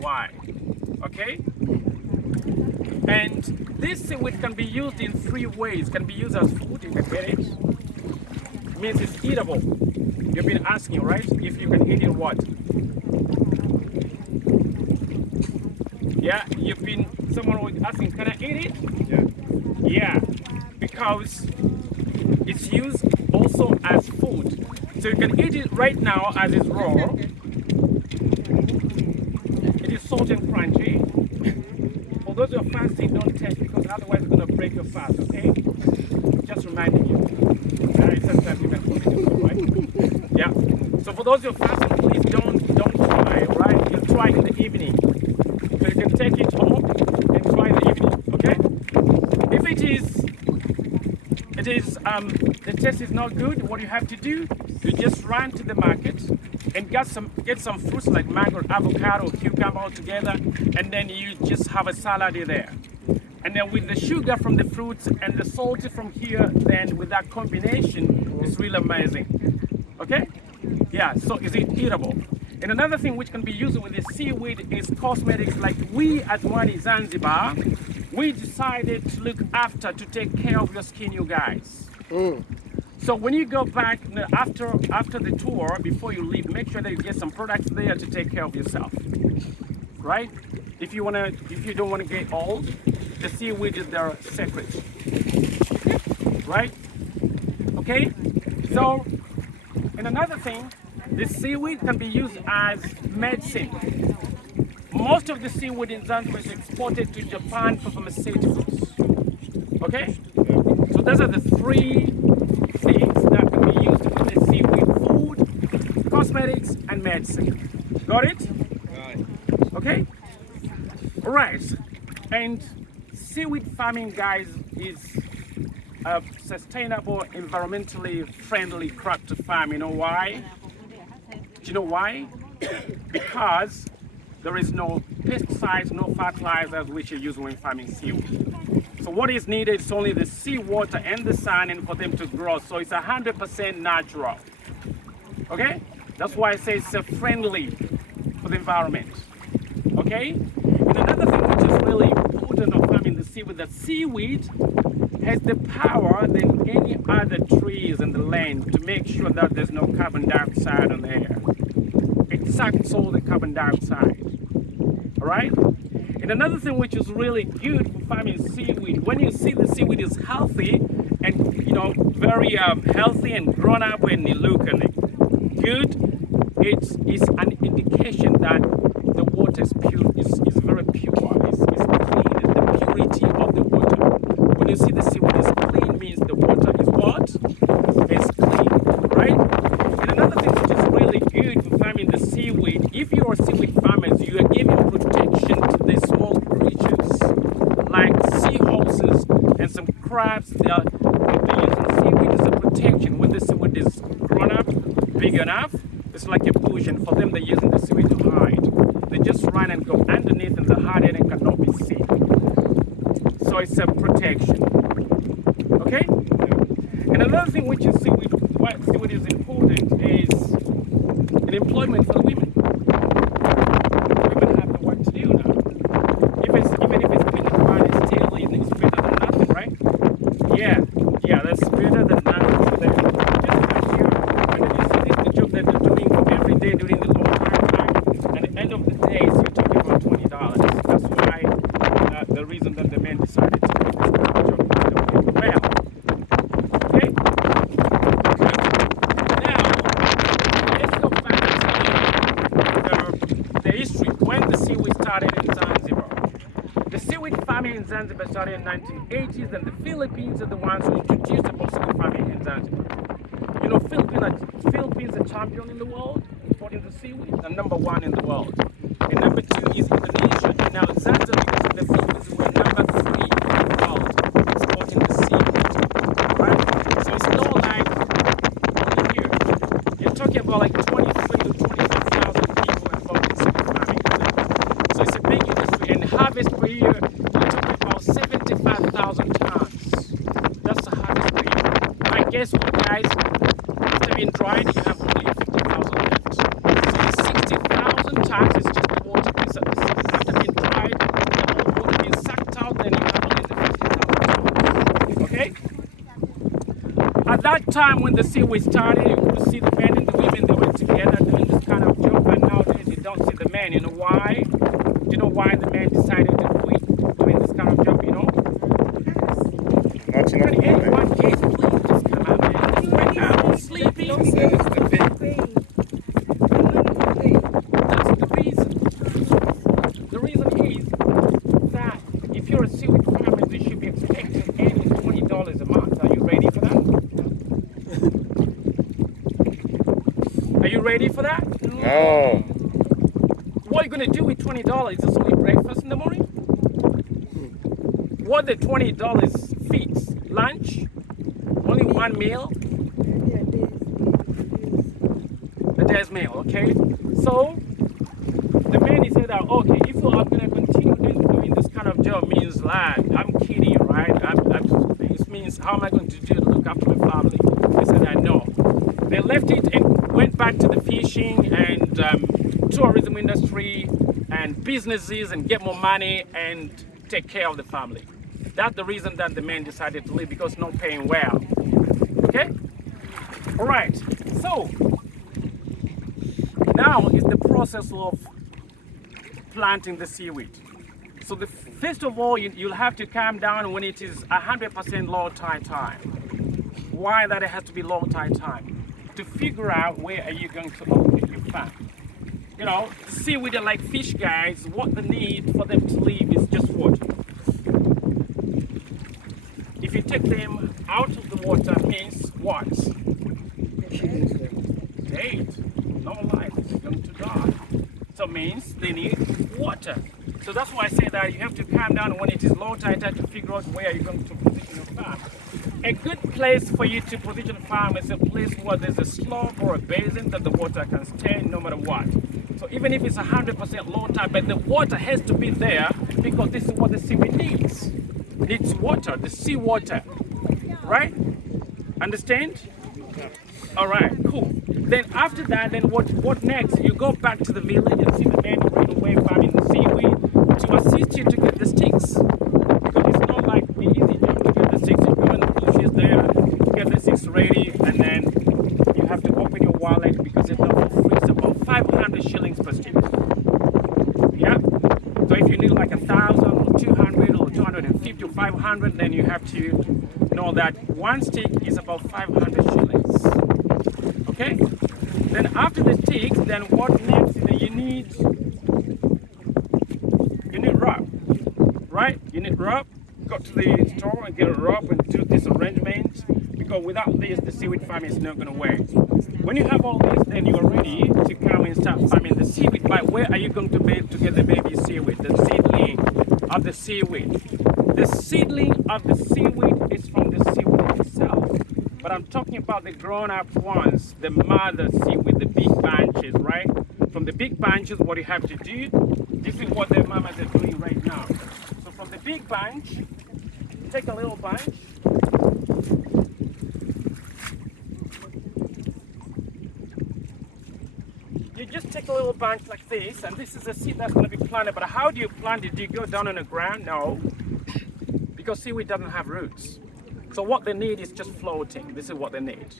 why. Okay? And this seaweed can be used in 3 ways. It can be used as food, you can get it. It means it's eatable. You've been asking, right? If you can eat it what? Yeah, someone was asking, can I eat it? Yeah. Yeah, because it's used also as food. So you can eat it right now as it's raw. It is salty and crunchy. For those who are fasting, don't taste because otherwise it's going to break your fast, okay? Just reminding you. Sometimes you can put it in the right? Yeah. So for those who are fasting, please don't try, right? You try in the evening. So you can take it home and try in the evening, okay? If the taste is not good, what you have to do, you just run to the market and get some fruits like mango, avocado, cucumber all together, and then you just have a salad there. And then with the sugar from the fruits and the salt from here, then with that combination, it's really amazing. Okay? Yeah, so is it eatable? And another thing which can be used with the seaweed is cosmetics. Like we at Mwani Zanzibar, we decided to look after, to take care of your skin, you guys. So when you go back after the tour, before you leave, make sure that you get some products there to take care of yourself, right? If you don't want to get old, the seaweed is their secret, right? Okay. So, and another thing, the seaweed can be used as medicine. Most of the seaweed in Zanzibar is exported to Japan for pharmaceuticals. Okay? So those are the 3 things that can be used in the seaweed: food, cosmetics, and medicine. Got it? Right. Okay? Alright. And seaweed farming, guys, is a sustainable, environmentally friendly crop to farm. You know why? Do you know why? Because there is no pesticides, no fertilizers which are used when farming seaweed. So what is needed is only the seawater and the sun and for them to grow. So it's 100% natural. Okay? That's why I say it's friendly for the environment. Okay? And another thing which is really important of farming the seaweed, that seaweed has the power than any other trees in the land to make sure that there's no carbon dioxide on the air. It sucks all the carbon dioxide. Alright? And another thing which is really good for farming seaweed, when you see the seaweed is healthy and very healthy and grown up and looking good, it's an indication that the water is pure, is very pure, it's clean, it's the purity of the water. When you see the seaweed is clean, means the water is what? It's clean, right? And another thing which is really good for farming the seaweed, if you are seaweed farmers, you are giving protection to the small creatures like seahorses and some crabs. They're using seaweed as a protection. When the seaweed is grown up, big enough, it's like a cushion for them. They're using the seaweed to hide. They just run and go underneath and they hide it and cannot be seen. So it's a protection. Okay? And another thing which is why seaweed is important is an employment for the women. Women have the work to do now. Even if it's peanut butter, it's still it's better than nothing, right? Yeah, that's better than nothing. So just come here and then you see this the job that they're doing every day during the long time. And at the end of the day, so you're talking about $20. That's why the reason that the men decided to do this job. Well, okay. Now let's go back to the history when the seaweed started in Zanzibar. The seaweed farming in Zanzibar started in the 1980s, and the Philippines are the ones who introduced the seaweed farming in Zanzibar. You know, Philippines are champion in the world exporting the seaweed, and #1 in the world. And #2 is Indonesia. And now Zanzibar, because of the Philippines, were #3 in the world exporting the seaweed. Right? So it's not like only here. You're talking about like 23 to 25,000 people involved in seaweed farming. So it's a big industry, and harvest per year, you're talking about 75,000 tons. That's the harvest per year. I guess what, guys, after being dried, you have only 50,000 left. So the 60,000 tons is just the water piece at the time when the seaweed started, you could see the men and the women, they were together doing this kind of job, but nowadays you don't see the men. You know why? Do you know why the men decided to quit doing this kind of job, you know? Not enough Can money. anyone guess, please just come out there. It's right now, sleeping. That's the reason. The reason is that if you're a seaweed farmer, you should be expecting earning $20 a month. Are you ready for that? Are you ready for that? No. What are you going to do with $20? It's only breakfast in the morning? What the $20 feeds? Lunch? Only one meal? A day's meal, okay? So, the man is saying that, okay, if I'm going to continue doing this kind of job, means like, I'm kidding, right? This means, how am I going to look after my family? They said, I know. They left it and went back to the fishing and tourism industry and businesses and get more money and take care of the family. That's the reason that the men decided to leave, because not paying well. Okay? All right. So now is the process of planting the seaweed. So first of all, you'll have to calm down when it is 100% low tide time. Why that it has to be low tide time? To figure out where are you going to locate your farm. You know, seaweed are like fish, guys. What they need for them to live is just water. If you take them out of the water, means what? Dead. No life. They're going to die. So means they need water. So that's why I say that you have to calm down when it is low tide to figure out where you're going to position your farm. A good place for you to position a farm is a place where there's a slope or a basin that the water can stay no matter what. So even if it's 100% low tide, but the water has to be there because this is what the seaweed needs. It needs water, the sea water, right? Understand? All right, cool. Then after that, then what next? You go back to the village and see the men right away farming the seaweed to assist you to get the sticks. Because it's not like the easy job to get the sticks. You go in the bushes there, get the sticks ready, and then you have to open your wallet because it's not for free. It's about 500 shillings per stick. Yeah? So if you need like 1,000 or 200 or 250 or 500, then you have to know that one stick is about 500 shillings. Okay? Then after the sticks, then what next is that you need rope, right? You need rope. Go to the store and get a rope and do this arrangement, because without this, the seaweed farm is not going to work. When you have all this, then you are ready to come and start farming the seaweed. But where are you going to get the baby seaweed, the seedling of the seaweed? The seedling of the seaweed is from the seaweed itself. But I'm talking about the grown-up ones, the mother seaweed, the big bunches, right? From the big bunches, what you have to do, this is what the mamas are doing right now. So from the big bunch, take a little bunch. You just take a little bunch like this, and this is a seed that's going to be planted. But how do you plant it? Do you go down on the ground? No, because seaweed doesn't have roots. So what they need is just floating. This is what they need.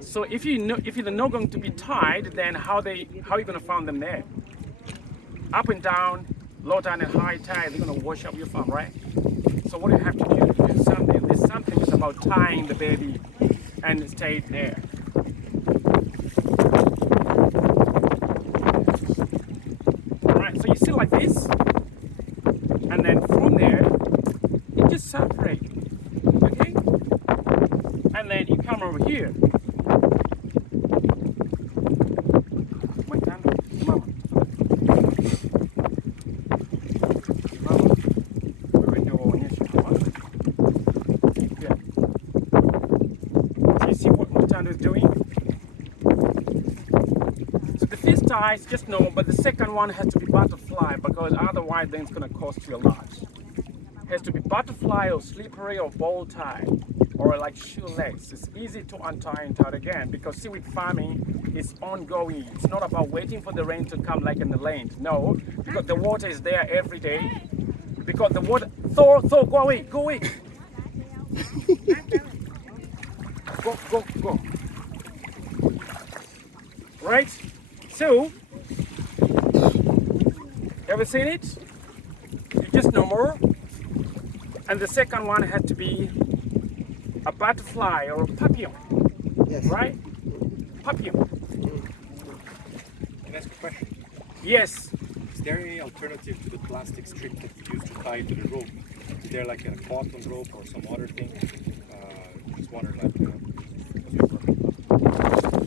So if you're not going to be tied, then how are you going to find them there? Up and down, low tide and high tide, they're going to wash up your farm, right? So what you have to do something. This something is about tying the baby and stay there. All right. So you sit like this, and then from there, you just separate. Okay? And then you come over here. Wait, Mama. Wewe ndio waonyeshe hapa. Yeah. So you see what Mutanda is doing? So the first tie is just normal, but the second one has to be butterfly, because otherwise then it's going to cost you a lot. It has to be butterfly or slippery or bow tie, or like shoelace. It's easy to untie and tie again, because seaweed farming is ongoing. It's not about waiting for the rain to come like in the land. No, because the water is there every day. Because the water, Thor, go away, go away. Go. Right? So, ever seen it? You just know more. And the second one had to be a butterfly or a papillon. Yes. Right? Papillon. Can I ask a question? Yes. Is there any alternative to the plastic strip that you use to tie to the rope? Is there like a cotton rope or some other thing? Just wonder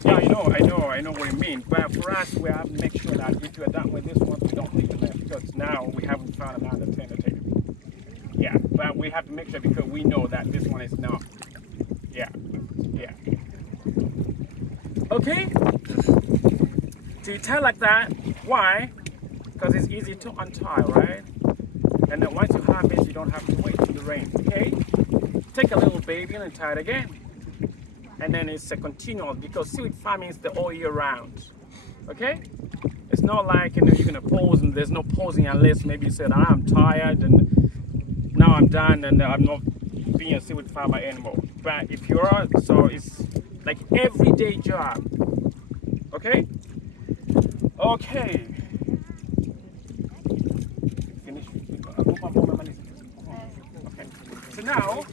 Yeah, I know what you mean. But for us, we have to make sure that if you are done with this one, we don't leave it there because now we haven't found another alternative. Yeah, but we have to make sure because we know that this one is not. Yeah. Okay. So you tie like that. Why? Because it's easy to untie, right? And then once you have it, you don't have to wait for the rain. Okay. Take a little baby and tie it again. And then it's a continual because seaweed farming is the all year round. Okay? It's not like you're gonna pause and there's no pausing unless maybe you said I'm tired and now I'm done and I'm not being a seaweed farmer anymore. But if you are, so it's like everyday job. Okay? Okay. Finish. Okay. So now